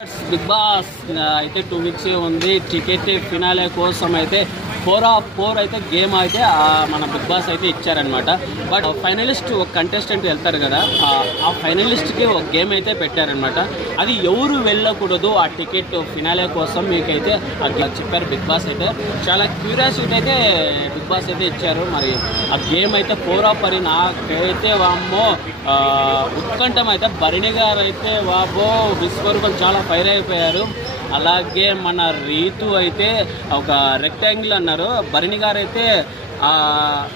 Big boss అయితే 2 weeks ఉంది. Ticket finale కోసం అయితే 4 అయితే గేమ్ అయితే మన బిగ్ బాస్ అయితే ఇచ్చారనమాట. బట్ ఫైనలిస్ట్ ఒక కంటెస్టెంట్ వెళ్తారు కదా, ఆ ఫైనలిస్ట్కి ఒక గేమ్ అయితే పెట్టారనమాట. అది ఎవరు వెళ్ళకూడదు ఆ టికెట్ ఫినాలే కోసం మీకైతే చెప్పారు బిగ్ బాస్ అయితే. చాలా క్యూరియాసిటీ అయితే బిగ్ బాస్ అయితే ఇచ్చారు. మరి ఆ గేమ్ అయితే 4 నాకైతే వామ్మో ఉత్కంఠం అయితే. భరణి గారు అయితే వాబో విశ్వరూపం చాలా ఫైర్ అయిపోయారు. అలాగే మన రీతు అయితే ఒక రెక్టాంగిల్ అన్నారు. భరణి గారు అయితే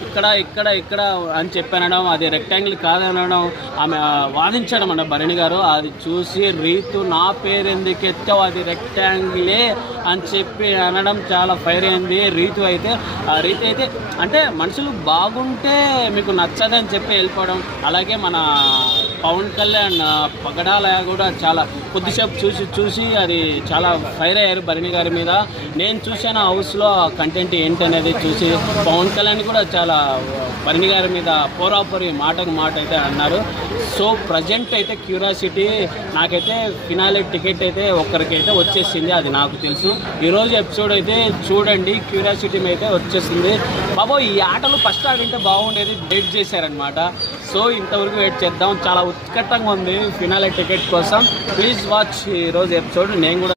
ఇక్కడ ఇక్కడ ఇక్కడ అని చెప్పనడం, అది రెక్టాంగిల్ కాదనడం, ఆమె వాదించడం అన్న భరణి గారు. అది చూసి రీతు నా పేరు ఎందుకు ఎత్తావు, అది రెక్టాంగిలే అని చెప్పి అనడం చాలా ఫైర్ అయింది రీతు అయితే. అంటే మనుషులు బాగుంటే మీకు నచ్చదని చెప్పి వెళ్ళిపోవడం. అలాగే మన పవన్ కళ్యాణ్ పగడాల కూడా చాలా కొద్దిసేపు చూసి అది చాలా ఫైర్ అయ్యారు భరణి గారి మీద. నేను చూశాను హౌస్లో కంటెంట్ ఏంటి అనేది చూసి. పవన్ కళ్యాణ్ కూడా చాలా భరణి గారి మీద పోరాపోరి మాటకు మాట అయితే అన్నారు. సో ప్రజెంట్ అయితే క్యూరియాసిటీ నాకైతే ఫినాలే టికెట్ అయితే ఒక్కరికైతే వచ్చేసింది, అది నాకు తెలుసు. ఈరోజు ఎపిసోడ్ అయితే చూడండి, క్యూరియాసిటీ అయితే వచ్చేసింది. బాబో ఈ ఆటలు ఫస్ట్ ఆడింటే బాగుండేది, వెయిట్ చేశారనమాట. సో ఇంతవరకు వెయిట్ చేద్దాం. చాలా ఉత్కటంగా ఉంది ఫినాలే టికెట్ కోసం. ప్లీజ్ వాచ్ ఈరోజు ఎపిసోడ్. నేను కూడా